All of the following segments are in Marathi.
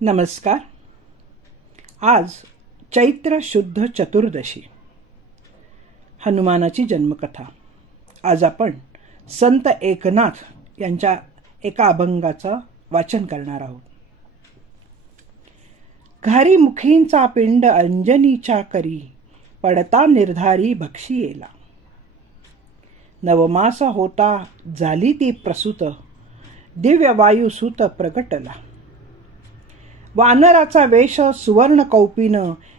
नमस्कार. आज चैत्र शुद्ध चतुर्दशी, हनुमानाची जन्मकथा. आज आपण संत एकनाथ यांच्या एका अभंगाचं वाचन करणार आहोत. घारी मुखींचा पिंड अंजनीच्या करी, पडता निर्धारी भक्षी येला. नवमास होता झाली ती प्रसूत, दिव्य वायुसूत प्रगटला. वानराचा वेश सुवर्ण कौपीन,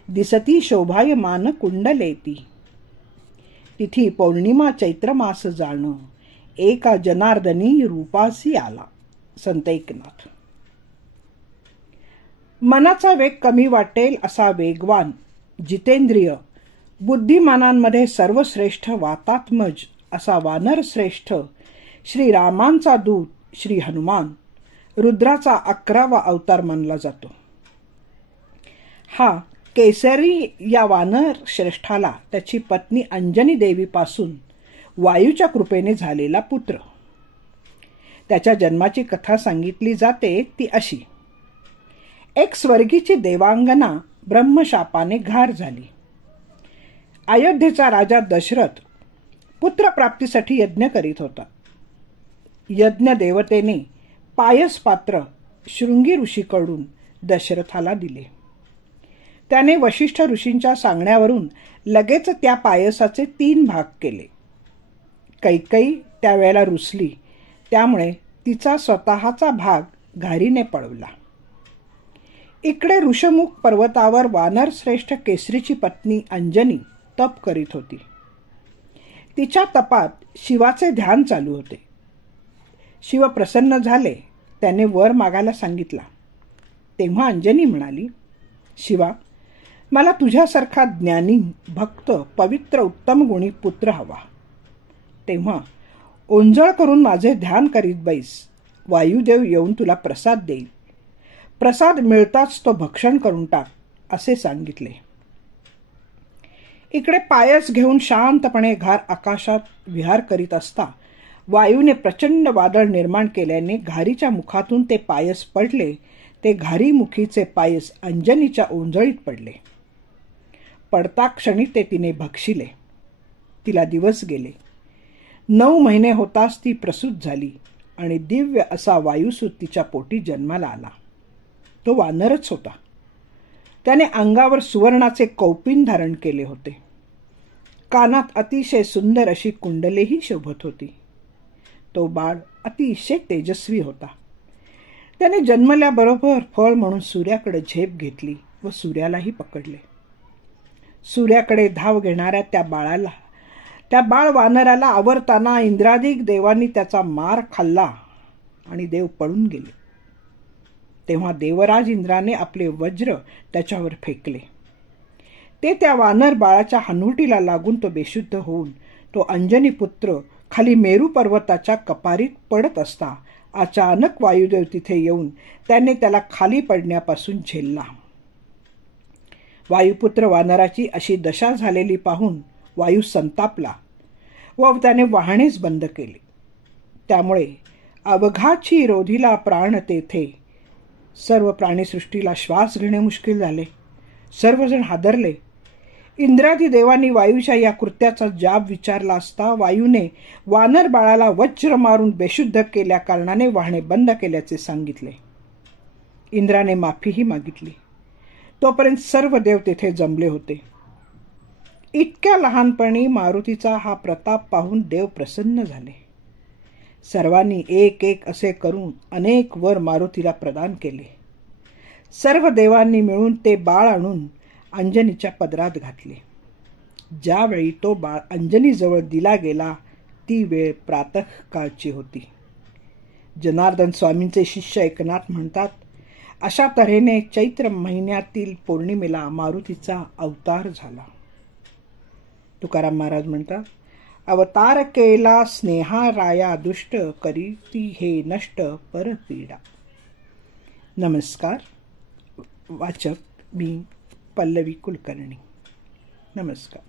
दिसती शोभायमान कुंडलेती. तिथी पौर्णिमा चैत्रमास जाण, एका जनार्दनी रूपासी आला. संत एकनाथ. मनाचा वेग कमी वाटेल असा वेगवान, जितेंद्रिय, बुद्धिमानांमध्ये सर्वश्रेष्ठ वातात्मज असा वानर श्रेष्ठ श्रीरामांचा दूत श्री हनुमान रुद्राचा 11वा अवतार मानला जातो. हा केसरी या वानर श्रेष्ठाला त्याची पत्नी अंजनी देवीपासून वायूच्या कृपेने झालेला पुत्र. त्याच्या जन्माची कथा सांगितली जाते ती अशी. एक स्वर्गीची देवांगना ब्रह्मशापाने घार झाली. अयोध्येचा राजा दशरथ पुत्रप्राप्तीसाठी यज्ञ करीत होता. यज्ञ देवतेने पायस पात्र शृंगी ऋषीकडून दशरथाला दिले. त्याने वशिष्ठ ऋषींच्या सांगण्यावरून लगेच त्या पायसाचे 3 भाग केले. कैकेयी त्यावेळेला रुसली, त्यामुळे तिचा स्वतःचा भाग घारीने पळवला. इकडे ऋषमुख पर्वतावर वानरश्रेष्ठ केसरीची पत्नी अंजनी तप करीत होती. तिच्या तपात शिवाचे ध्यान चालू होते. शिव प्रसन्न झाले. त्याने वर मागायला सांगितला. तेव्हा अंजनी म्हणाली, शिवा, मला तुझ्यासारखा ज्ञानी, भक्त, पवित्र, उत्तम गुणी पुत्र हवा. तेव्हा ओंजळ करून माझे ध्यान करीत बैस. वायुदेव येऊन तुला प्रसाद देईल. प्रसाद मिळताच तो भक्षण करून टाक, असे सांगितले. इकडे पायस घेऊन शांतपणे घार आकाशात विहार करीत असता वायूने प्रचंड वादळ निर्माण केल्याने घारीच्या मुखातून ते पायस पडले. ते घारी मुखीचे पायस अंजनीच्या ओंजळीत पडले. पडता क्षणी ते तिने भक्षिले. तिला दिवस गेले. 9 महिने होताच ती प्रसूत झाली आणि दिव्य असा वायुसूत तिच्या पोटी जन्माला आला. तो वानरच होता. त्याने अंगावर सुवर्णाचे कौपीन धारण केले होते. कानात अतिशय सुंदर अशी कुंडलेही शोभत होती. तो बाळ अतिशय तेजस्वी होता. त्याने जन्मल्याबरोबर फळ म्हणून सूर्याकडे झेप घेतली व सूर्यालाही पकडले. सूर्याकडे धाव घेणाऱ्या त्या बाळ वानराला आवरताना इंद्रादिक देवांनी त्याचा मार खाल्ला आणि देव पळून गेले. तेव्हा देवराज इंद्राने आपले वज्र त्याच्यावर फेकले. ते त्या वानर बाळाच्या हनुवटीला लागून तो बेशुद्ध होऊन तो अंजनी पुत्र खाली मेरू पर्वताच्या कपारीत पडत असता अचानक वायुदेव तिथे येऊन त्याला खाली पडण्यापासून झेलला. वायुपुत्र वानराची अशी दशा झालेली पाहून वायू संतापला व त्याने वाहनेच बंद केले. त्यामुळे अवघाची रोधीला प्राण तेथे. सर्व प्राणीसृष्टीला श्वास घेणे मुश्किल झाले. सर्वजण हादरले. इंद्रादी देवांनी वायूच्या या कृत्याचा जाब विचारला असता वायूने वानर बाळाला वज्र मारून बेशुद्ध केल्या कारणाने वाहने बंद केल्याचे सांगितले. इंद्राने माफीही मागितली. तोपर्यंत सर्व देव तेथे जमले होते. इतक्या लहानपणी मारुतीचा हा प्रताप पाहून देव प्रसन्न झाले. सर्वांनी एक एक असे करून अनेक वर मारुतीला प्रदान केले. सर्व देवांनी मिळून ते बाळ आणून अंजनीच्या पदरात घातले. ज्यावेळी तो बाळ अंजनीजवळ दिला गेला ती वेळ प्रातःकाळची होती. जनार्दन स्वामींचे शिष्य एकनाथ म्हणतात, अशा तऱ्हेने चैत्र महिन्यातील पौर्णिमेला मारुतीचा अवतार झाला. तुकाराम महाराज म्हणतात, अवतार केला स्नेहाराया दुष्ट, करीती हे नष्ट परपीडा. नमस्कार. वाचक मी पल्लवी कुलकर्णी. नमस्कार.